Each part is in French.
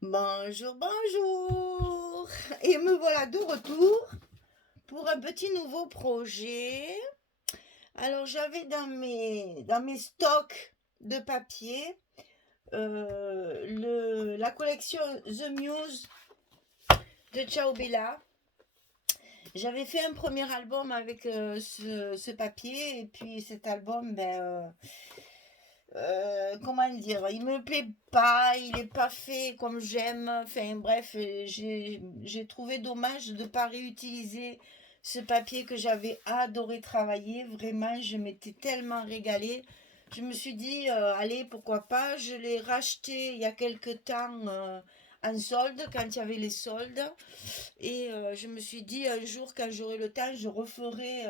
Bonjour, bonjour! Et me voilà de retour pour un petit nouveau projet. Alors j'avais dans mes stocks de papier la collection The Muse de Ciao Bella. J'avais fait un premier album avec ce papier et puis cet album, comment dire, il me plaît pas, il est pas fait comme j'aime. Enfin bref, j'ai trouvé dommage de pas réutiliser ce papier que j'avais adoré travailler. Vraiment, je m'étais tellement régalée. Je me suis dit, allez, pourquoi pas. Je l'ai racheté il y a quelque temps en solde, quand il y avait les soldes. Et je me suis dit, un jour, quand j'aurai le temps, je referai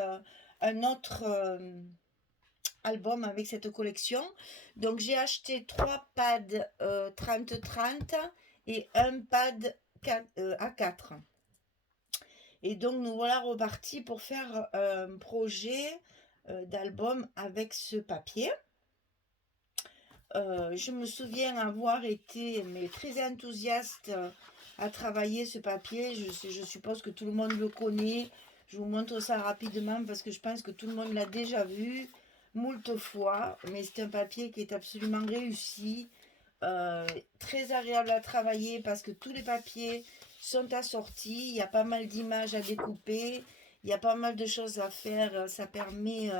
un autre album avec cette collection. Donc j'ai acheté trois pads 30-30 et un pad A4. Et donc nous voilà repartis pour faire un projet d'album avec ce papier. Je me souviens avoir été mais, très enthousiaste à travailler ce papier. Je suppose que tout le monde le connaît. Je vous montre ça rapidement parce que je pense que tout le monde l'a déjà vu moult fois. Mais c'est un papier qui est absolument réussi, euh, très agréable à travailler parce que tous les papiers sont assortis. Il y a pas mal d'images à découper. Il y a pas mal de choses à faire. Ça permet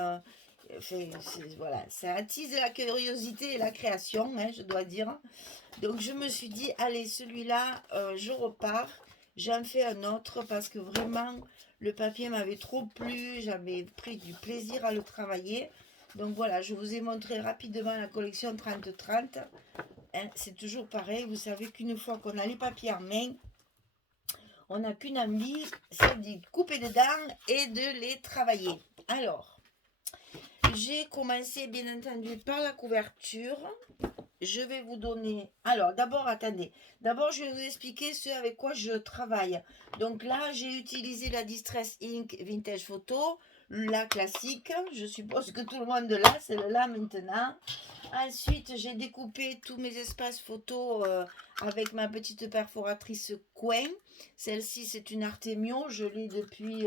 voilà, ça attise la curiosité et la création, hein, je dois dire. Donc je me suis dit, allez, celui-là, je repars. J'en fais un autre parce que vraiment, le papier m'avait trop plu. J'avais pris du plaisir à le travailler. Donc voilà, je vous ai montré rapidement la collection 30-30. Hein, c'est toujours pareil. Vous savez qu'une fois qu'on a les papiers en main, on n'a qu'une envie, c'est de couper dedans et de les travailler. Alors, j'ai commencé bien entendu par la couverture. Je vais vous donner... Alors, d'abord, attendez. D'abord, je vais vous expliquer ce avec quoi je travaille. Donc là, j'ai utilisé la Distress Ink Vintage Photo, la classique. Je suppose que tout le monde l'a, c'est là maintenant. Ensuite, j'ai découpé tous mes espaces photos avec ma petite perforatrice coin. Celle-ci, c'est une Artemio. Je l'ai depuis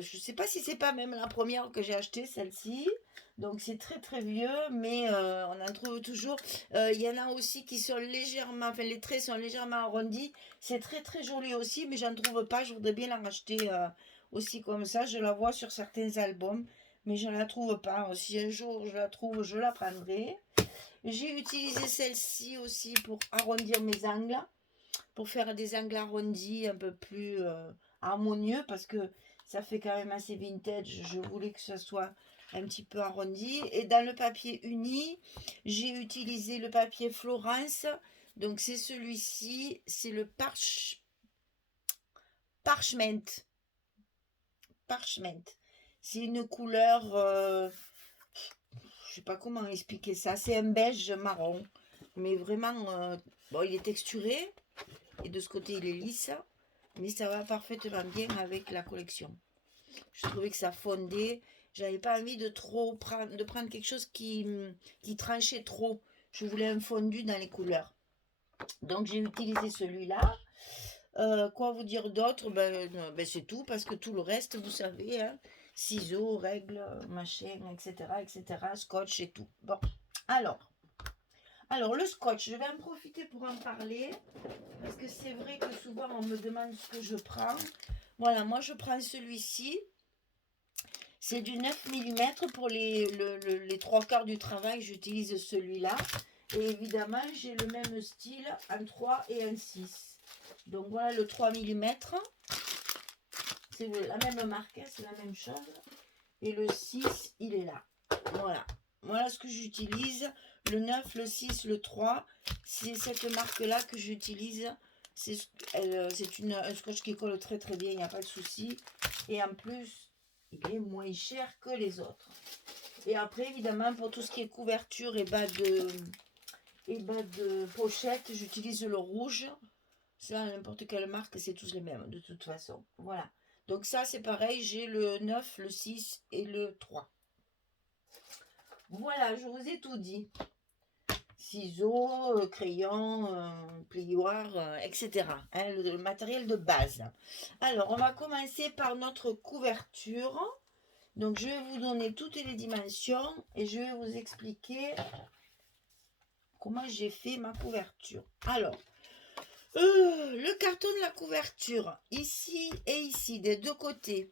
je sais pas si c'est pas même la première que j'ai acheté, celle-ci. Donc c'est très très vieux, mais on en trouve toujours. Il y en a aussi qui sont légèrement, enfin les traits sont légèrement arrondis. C'est très très joli aussi, mais j'en trouve pas. Je voudrais bien la racheter aussi comme ça. Je la vois sur certains albums, mais je la trouve pas. Si un jour je la trouve, je la prendrai. J'ai utilisé celle-ci aussi pour arrondir mes angles, pour faire des angles arrondis un peu plus harmonieux parce que ça fait quand même assez vintage. Je voulais que ça soit un petit peu arrondi. Et dans le papier uni, j'ai utilisé le papier Florence. Donc c'est celui-ci, c'est le parchment. Parchment. C'est une couleur, je sais pas comment expliquer ça. C'est un beige marron, mais vraiment, bon, il est texturé et de ce côté il est lisse. Mais ça va parfaitement bien avec la collection. Je trouvais que ça fondait. J'avais pas envie de prendre quelque chose qui tranchait trop. Je voulais un fondu dans les couleurs. Donc j'ai utilisé celui-là. Quoi vous dire d'autre? C'est tout, parce que tout le reste, vous savez, hein, ciseaux, règles, machin, etc., etc., scotch et tout. Bon, alors, alors le scotch, je vais en profiter pour en parler, parce que c'est vrai que souvent on me demande ce que je prends. Voilà, moi je prends celui-ci. C'est du 9 mm pour les trois quarts du travail, j'utilise celui-là. Et évidemment, j'ai le même style, un 3 et un 6. Donc voilà le 3 mm. C'est la même marque, hein, c'est la même chose. Et le 6, il est là. Voilà. Voilà ce que j'utilise. Le 9, le 6, le 3. C'est cette marque-là que j'utilise. C'est un scotch qui colle très très bien, il n'y a pas de souci. Et en plus, il est moins cher que les autres. Et après, évidemment, pour tout ce qui est couverture et bas de pochette, j'utilise le rouge. Ça, n'importe quelle marque, c'est tous les mêmes, de toute façon. Voilà. Donc ça, c'est pareil, j'ai le 9, le 6 et le 3. Voilà, je vous ai tout dit. ciseaux, crayons, plioir, etc. Hein, le matériel de base. Alors, on va commencer par notre couverture. Donc, je vais vous donner toutes les dimensions et je vais vous expliquer comment j'ai fait ma couverture. Alors, le carton de la couverture, ici et ici, des deux côtés,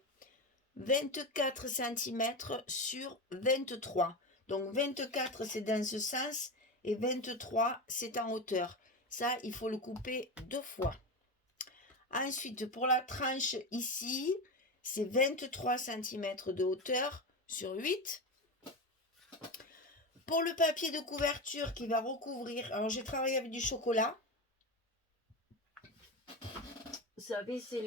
24 cm sur 23. Donc 24 c'est dans ce sens et 23 c'est en hauteur. Ça, il faut le couper deux fois. Ensuite, pour la tranche ici, c'est 23 cm de hauteur sur 8. Pour le papier de couverture qui va recouvrir, alors j'ai travaillé avec du chocolat. Vous savez, c'est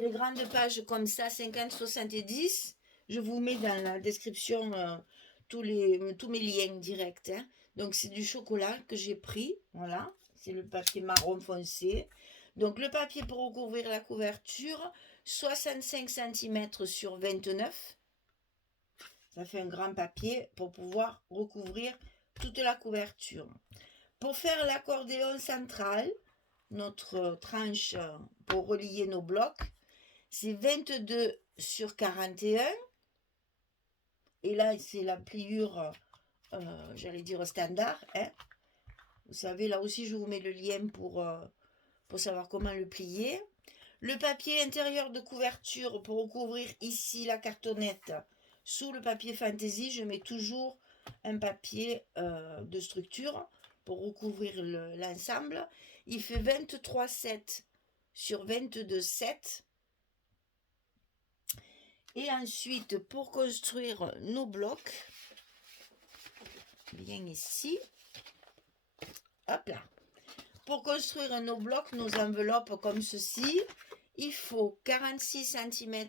les grandes pages comme ça, 50-70. Je vous mets dans la description tous mes liens directs. Hein. Donc, c'est du chocolat que j'ai pris. Voilà, c'est le papier marron foncé. Donc, le papier pour recouvrir la couverture, 65 cm sur 29. Ça fait un grand papier pour pouvoir recouvrir toute la couverture. Pour faire l'accordéon central, notre tranche pour relier nos blocs, c'est 22 sur 41. Et là, c'est la pliure, j'allais dire standard. Hein. Vous savez, là aussi, je vous mets le lien pour savoir comment le plier. Le papier intérieur de couverture pour recouvrir ici la cartonnette. Sous le papier fantaisie, je mets toujours un papier de structure pour recouvrir l'ensemble. Il fait 23,7 sur 22,7. Et ensuite, pour construire nos blocs, bien ici, hop là. Pour construire nos blocs, nos enveloppes comme ceci, il faut 46 cm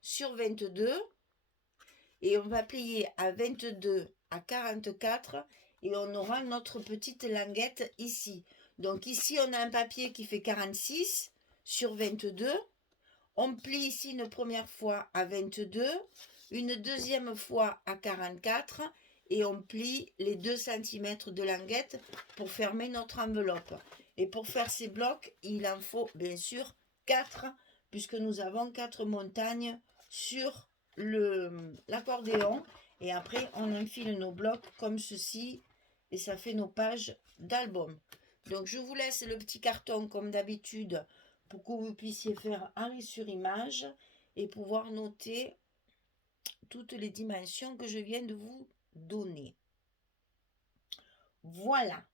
sur 22. Et on va plier à 22 à 44 et on aura notre petite languette ici. Donc ici, on a un papier qui fait 46 sur 22. On plie ici une première fois à 22, une deuxième fois à 44 et on plie les 2 cm de languette pour fermer notre enveloppe. Et pour faire ces blocs, il en faut bien sûr 4 puisque nous avons 4 montagnes sur l'accordéon. Et après, on enfile nos blocs comme ceci et ça fait nos pages d'album. Donc, je vous laisse le petit carton comme d'habitude pour que vous puissiez faire arrêt sur image et pouvoir noter toutes les dimensions que je viens de vous donner. Voilà.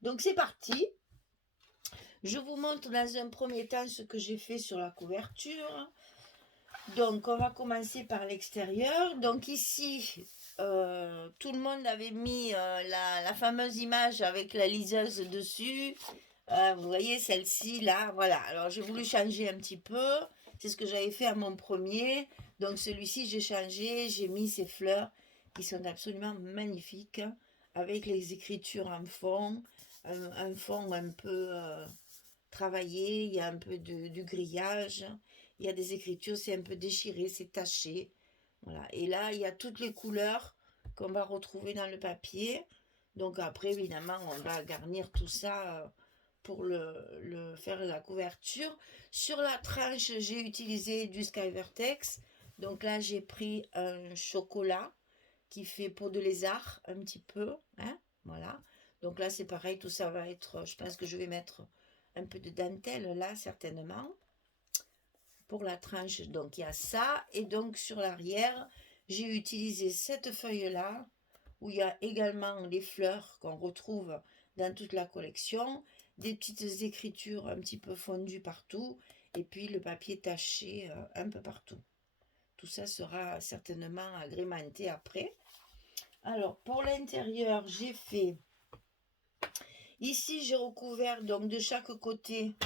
Donc, c'est parti. Je vous montre dans un premier temps ce que j'ai fait sur la couverture. Donc, on va commencer par l'extérieur. Donc, ici, tout le monde avait mis la fameuse image avec la liseuse dessus. Vous voyez celle-ci là, voilà. Alors j'ai voulu changer un petit peu. C'est ce que j'avais fait à mon premier. Donc celui-ci j'ai changé. J'ai mis ces fleurs qui sont absolument magnifiques. Avec les écritures en fond. Un fond un peu travaillé. Il y a un peu du grillage. Il y a des écritures, c'est un peu déchiré, c'est taché. Voilà. Et là, il y a toutes les couleurs qu'on va retrouver dans le papier. Donc après, évidemment, on va garnir tout ça pour faire la couverture. Sur la tranche, j'ai utilisé du Skyvertex. Donc là, j'ai pris un chocolat qui fait peau de lézard un petit peu. Hein, voilà. Donc là, c'est pareil, tout ça va être... Je pense que je vais mettre un peu de dentelle là, certainement. Pour la tranche, donc il y a ça. Et donc sur l'arrière, j'ai utilisé cette feuille-là, où il y a également les fleurs qu'on retrouve dans toute la collection, des petites écritures un petit peu fondues partout, et puis le papier taché un peu partout. Tout ça sera certainement agrémenté après. Alors, pour l'intérieur, j'ai fait... Ici, j'ai recouvert donc de chaque côté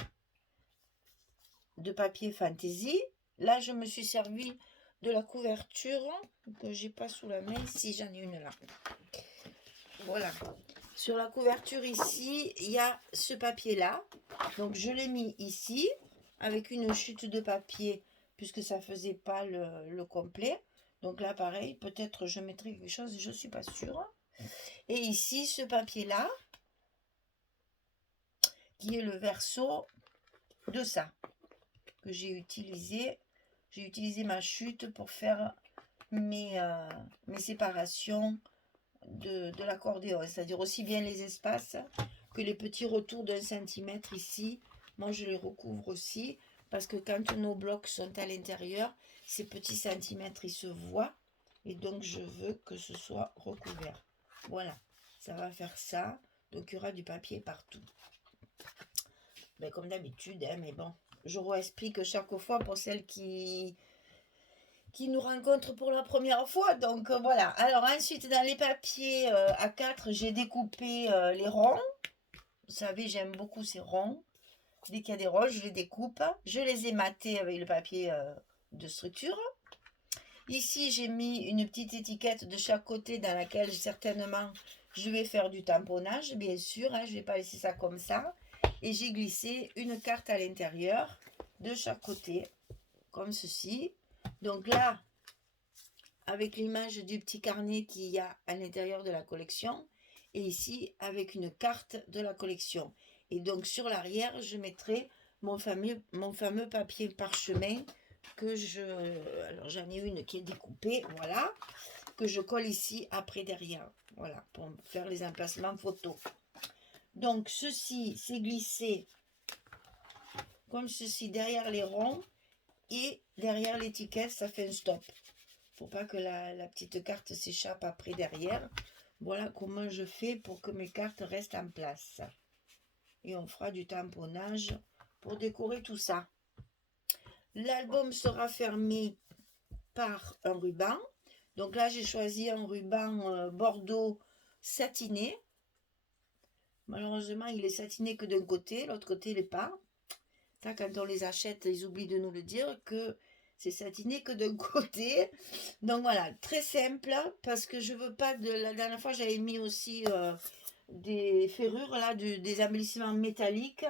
de papier fantaisie. Là, je me suis servi de la couverture que j'ai pas sous la main. Si, j'en ai une là. Voilà. Sur la couverture ici, il y a ce papier-là. Donc, je l'ai mis ici avec une chute de papier puisque ça faisait pas le complet. Donc là, pareil, peut-être je mettrai quelque chose, je suis pas sûre. Et ici, ce papier-là, qui est le verso de ça, que j'ai utilisé. J'ai utilisé ma chute pour faire mes séparations de l'accordéon, c'est-à-dire aussi bien les espaces que les petits retours d'un centimètre ici. Moi, je les recouvre aussi parce que quand nos blocs sont à l'intérieur, ces petits centimètres, ils se voient et donc je veux que ce soit recouvert. Voilà, ça va faire ça. Donc, il y aura du papier partout. Ben, comme d'habitude, hein, mais bon, je réexplique chaque fois pour celles qui nous rencontrent pour la première fois. Donc voilà. Alors ensuite, dans les papiers A4, j'ai découpé les ronds. Vous savez, j'aime beaucoup ces ronds. Dès qu'il y a des ronds, je les découpe. Je les ai matés avec le papier de structure. Ici, j'ai mis une petite étiquette de chaque côté dans laquelle certainement je vais faire du tamponnage, bien sûr. Hein, je ne vais pas laisser ça comme ça. Et j'ai glissé une carte à l'intérieur de chaque côté, comme ceci. Donc là, avec l'image du petit carnet qu'il y a à l'intérieur de la collection, et ici avec une carte de la collection. Et donc sur l'arrière, je mettrai mon fameux papier parchemin que alors j'en ai une qui est découpée, voilà, que je colle ici après derrière, voilà, pour faire les emplacements photos. Donc ceci, c'est glissé comme ceci derrière les ronds et derrière l'étiquette, ça fait un stop. Pour pas que la petite carte s'échappe après derrière. Voilà comment je fais pour que mes cartes restent en place. Et on fera du tamponnage pour décorer tout ça. L'album sera fermé par un ruban. Donc là, j'ai choisi un ruban bordeaux satiné. Malheureusement, il est satiné que d'un côté, l'autre côté, il n'est pas. Ça, quand on les achète, ils oublient de nous le dire que c'est satiné que d'un côté. Donc voilà, très simple, parce que je veux pas de... La dernière fois, j'avais mis aussi des ferrures, là, des embellissements métalliques.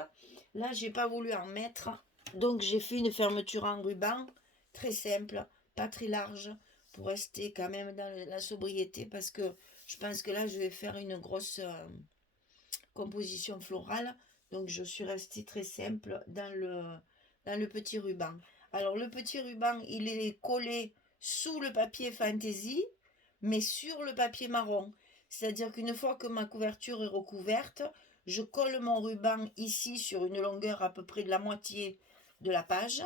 Là, j'ai pas voulu en mettre. Donc j'ai fait une fermeture en ruban, très simple, pas très large, pour rester quand même dans la sobriété, parce que je pense que là, je vais faire une grosse composition florale. Donc je suis restée très simple dans le petit ruban. Alors le petit ruban, il est collé sous le papier fantaisie, mais sur le papier marron. C'est-à-dire qu'une fois que ma couverture est recouverte, je colle mon ruban ici sur une longueur à peu près de la moitié de la page.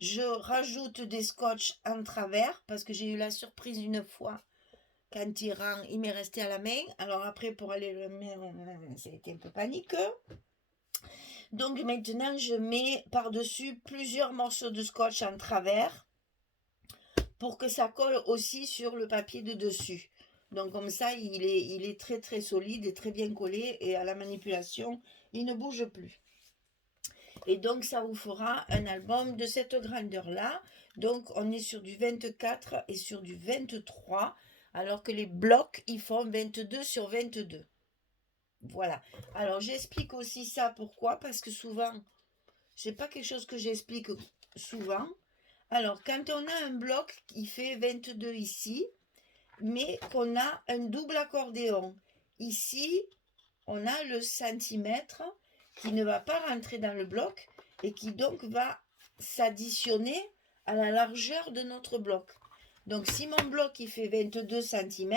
Je rajoute des scotch en travers parce que j'ai eu la surprise une fois quand il m'est resté à la main. Alors après, pour aller le mettre, ça a été un peu panique. Donc maintenant, je mets par-dessus plusieurs morceaux de scotch en travers pour que ça colle aussi sur le papier de dessus. Donc comme ça, il est très très solide et très bien collé et à la manipulation, il ne bouge plus. Et donc ça vous fera un album de cette grandeur-là. Donc on est sur du 24 et sur du 23, alors que les blocs, ils font 22 sur 22. Voilà. Alors j'explique aussi ça, pourquoi? Parce que souvent, c'est pas quelque chose que j'explique souvent. Alors quand on a un bloc qui fait 22 ici, mais qu'on a un double accordéon. Ici, on a le centimètre qui ne va pas rentrer dans le bloc et qui donc va s'additionner à la largeur de notre bloc. Donc si mon bloc il fait 22 cm,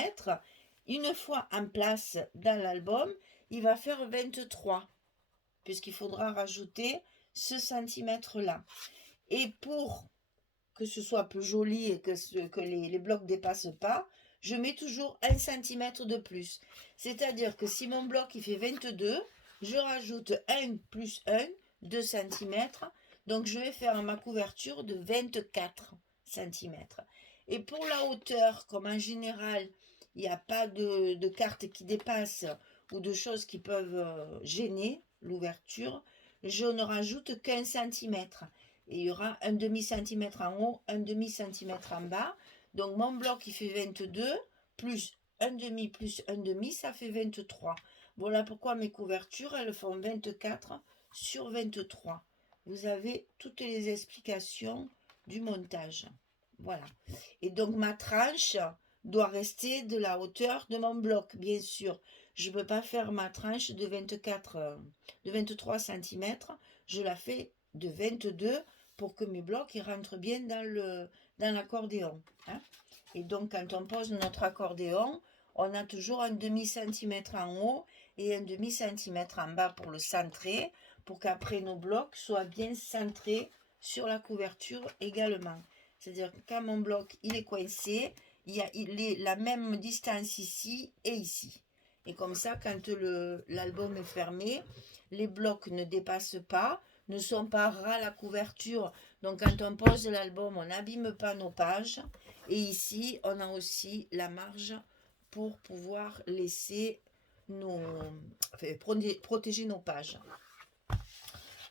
une fois en place dans l'album, il va faire 23, puisqu'il faudra rajouter ce centimètre-là. Et pour que ce soit plus joli et que les blocs ne dépassent pas, je mets toujours 1 cm de plus. C'est-à-dire que si mon bloc il fait 22, je rajoute 1 plus 1, 2 cm. Donc je vais faire ma couverture de 24 cm. Et pour la hauteur, comme en général, il n'y a pas de carte qui dépasse ou de choses qui peuvent gêner l'ouverture, je ne rajoute qu'un centimètre. Et il y aura un demi-centimètre en haut, un demi-centimètre en bas. Donc mon bloc il fait 22, plus un demi, ça fait 23. Voilà pourquoi mes couvertures, elles font 24 sur 23. Vous avez toutes les explications du montage. Voilà. Et donc ma tranche doit rester de la hauteur de mon bloc, bien sûr. Je ne peux pas faire ma tranche de 23 cm, je la fais de 22 pour que mes blocs ils rentrent bien dans l'accordéon. Hein. Et donc, quand on pose notre accordéon, on a toujours un demi-centimètre en haut et un demi-centimètre en bas pour le centrer, pour qu'après nos blocs soient bien centrés sur la couverture également. C'est-à-dire que quand mon bloc il est coincé, il est la même distance ici et ici. Et comme ça, quand l'album est fermé, les blocs ne dépassent pas, ne sont pas ras à la couverture. Donc quand on pose l'album, on n'abîme pas nos pages. Et ici, on a aussi la marge pour pouvoir laisser protéger nos pages.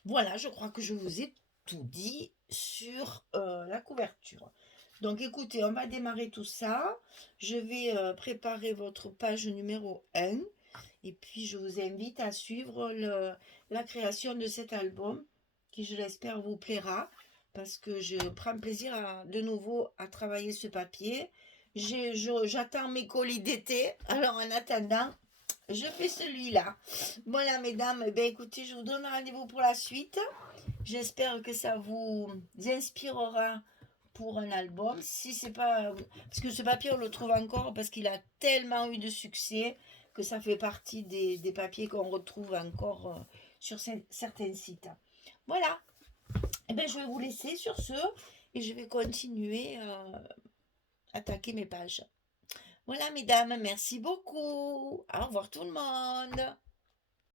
Voilà, je crois que je vous ai tout dit sur la couverture. Donc écoutez, on va démarrer tout ça. Je vais préparer votre page numéro 1. Et puis je vous invite à suivre la création de cet album qui, je l'espère, vous plaira. Parce que je prends plaisir de nouveau à travailler ce papier. J'attends mes colis d'été. Alors en attendant, je fais celui-là. Voilà mesdames, écoutez, je vous donne rendez-vous pour la suite. J'espère que ça vous inspirera pour un album. Si c'est pas... Parce que ce papier, on le trouve encore parce qu'il a tellement eu de succès que ça fait partie des papiers qu'on retrouve encore sur certains sites. Voilà. Je vais vous laisser sur ce et je vais continuer à attaquer mes pages. Voilà mesdames, merci beaucoup. Au revoir tout le monde.